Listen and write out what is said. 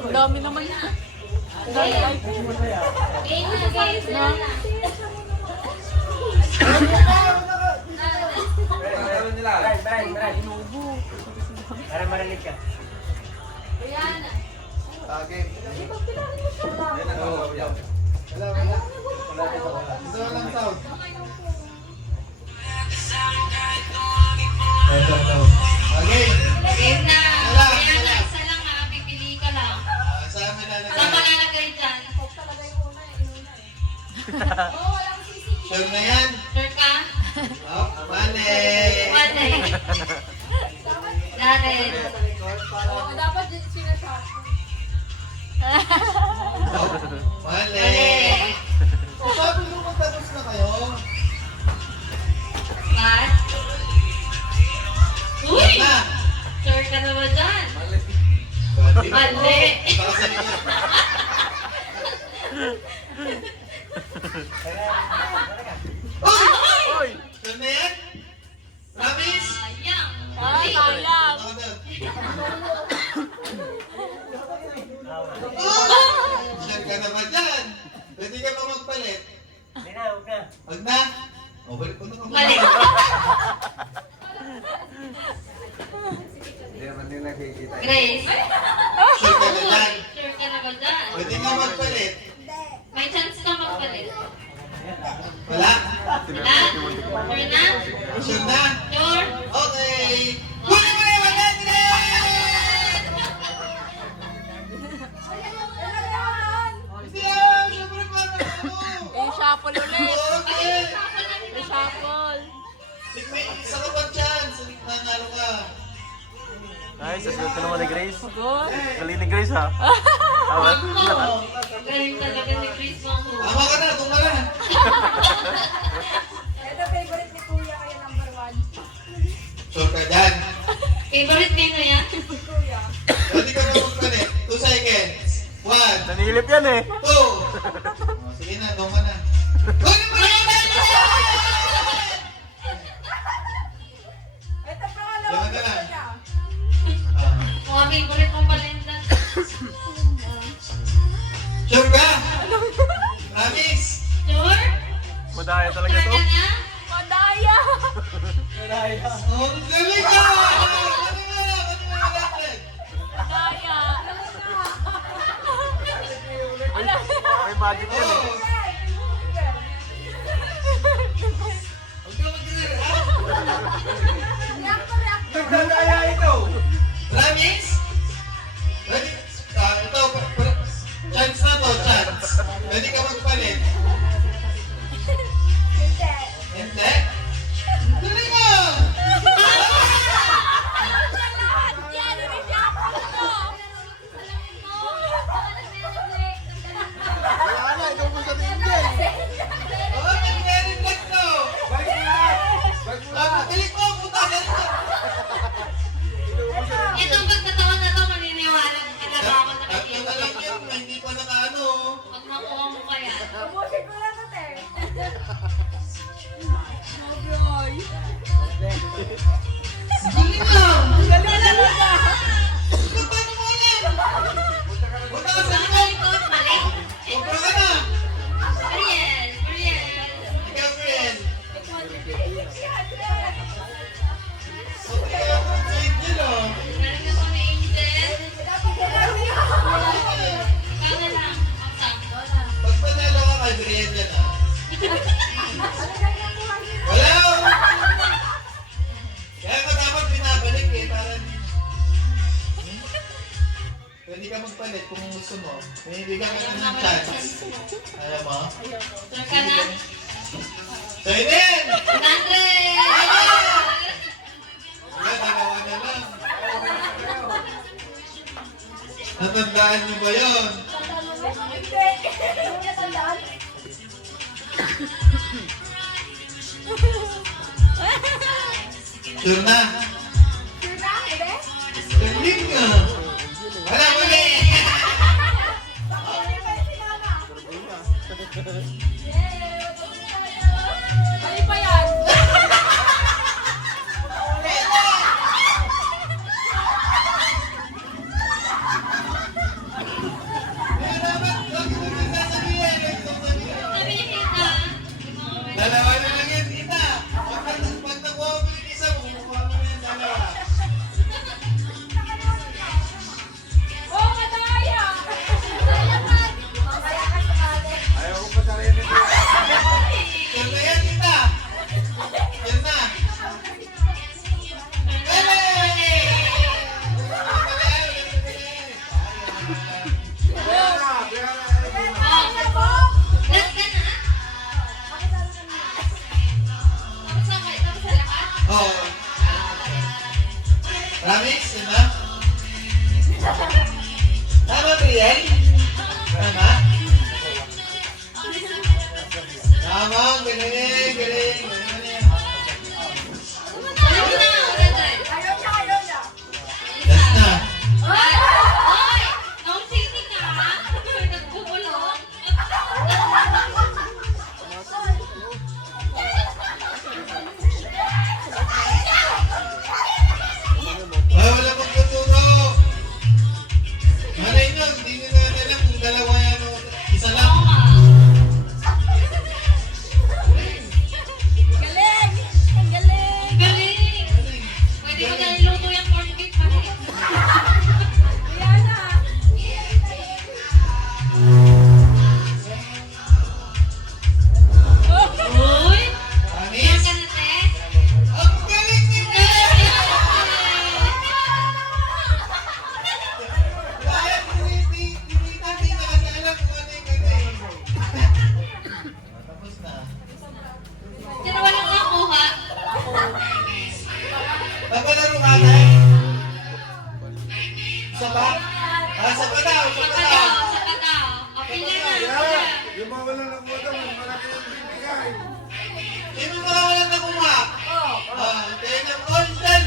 Ang dami naman. Ang dami like. Para marinig ka. Game. Wala lang sound. Okay. Game na. Wala. Kaya na, isa lang ha. Pipili ka lang. Saan mo Saan lalagay? malalagay dyan? Sure na yan? Sure ka? Oh, mali. Mali. Jared. Dapat sinashot. Oh, mali. Mali. O, sabi nyo magtapos na kayo. Pat? Sure Uy! na. Sure ka na ba dyan? Mali. Baka sa inyo. Uy! Sure na yan? Promise? Sayang. Ay, sayang. Ako na. Sure ka na ba dyan? Pwede ka pa magpalit? Hindi na, huwag na. Wag na? O, balik ko na ka Mali. Grace. Sure ka na dyan? Sure ka na ba dyan? Pwede nga magpalit? May chance ka magpalit. Wala? Wala? Sure na? Sure na? Sure? Okay! Kunin mo na yung 100! Hindi ah! Siyempre para ako! I-shuffle ulit. Okay! I-shuffle. May isa ka pa chance! Nanalo ka! Ay, sasagot ka naman ni Grace. Good. Galing ni Grace ha. Tawag. Ako. Galing talaga ni Chris Mango. Tama ka na! Tunga na! Ito favorite ni Kuya kaya number 1. Sure ka dyan? Favorite nino yan? Kuya. Pwede ka pa magpalit? 2 seconds! 1, Nanihilip yan eh. 2! Oh, sige na, doon ka na. Kunin mo na yung 100! Ito pangalawa. Diyan ka na. Ah. Mga favorite mong palenda. Sure ka? Promise? Sure? Madaya talaga Sure to. ka na? Madaya. Oh, galing ka! Ano mo na? Madaya. May magic yan eh. Oh! Huwag ka mag-react! Nagdadaya ito! Promise? Ready? Ito, chance na to, chance. Pwede ka magpalit. Hindi? Dali mo! Wala na, ikaw mo sa tingin. Oh, nag-reflect to! Balik mo! Puta ka rin! Itong pagkataon na to, maniniwala ka talaga ako na Tatlo na lang nakikita. yun, hindi pa nakaano. Pag makuha mo kaya. Ubusin ko lang ito eh. Mabroy. Galing mo! Galing talaga. Paano mo yan? Punta ka sa Saan likod! ka likod? Mali? Sobra ka na! Mariel! Mariel! Ikaw, friend! Galing ako ni Angel. Ikaw na lang. Awesome. Pag panalo ka kay Brian yan ah. Wala! Kaya ka dapat binabalik eh, para pwede ka magpalit kung gusto mo. Binibigyan ka ng chance. Ayaw mo? Sure ka na? So yun din! 100! Wala, dalawa na lang. Natandaan niyo ba yun? Sure na? Galing ka! Wala mo na eh! Ano pa yan? Last ka na? Tapos na kayo? Tapos na lahat? Oo. Promise? Diba? Tama, Brian? Tama? Tama, galing, galing. Alam mo na nga, ulit. Ayaw niya. Last na. Ay! Ay! Nausisi ka? Nagbubulong? Ay, wala pang tuturo. Malay nyo, hindi nyo na alam kung dalawa yan o isa lang. Oo nga. Galing! Ang galing! Galing! Pwede ko na niluto yung corn cake pa rin. Rihanna! Uy! Promise? Saan ka na, te? Ang galing ni Brian! Brian, hindi na kasi alam kung ano yung gagawin. Tapos na. Sino walang nakuha? Nagpalaro ka na? Isa ba? Ah, isa pa daw, isa pa daw. Saka daw. Okay na na. Yung mga wala ng moto, malaki yung bibigay. Sino mga walang nakuha? Oh! Ah, tayo ng all done,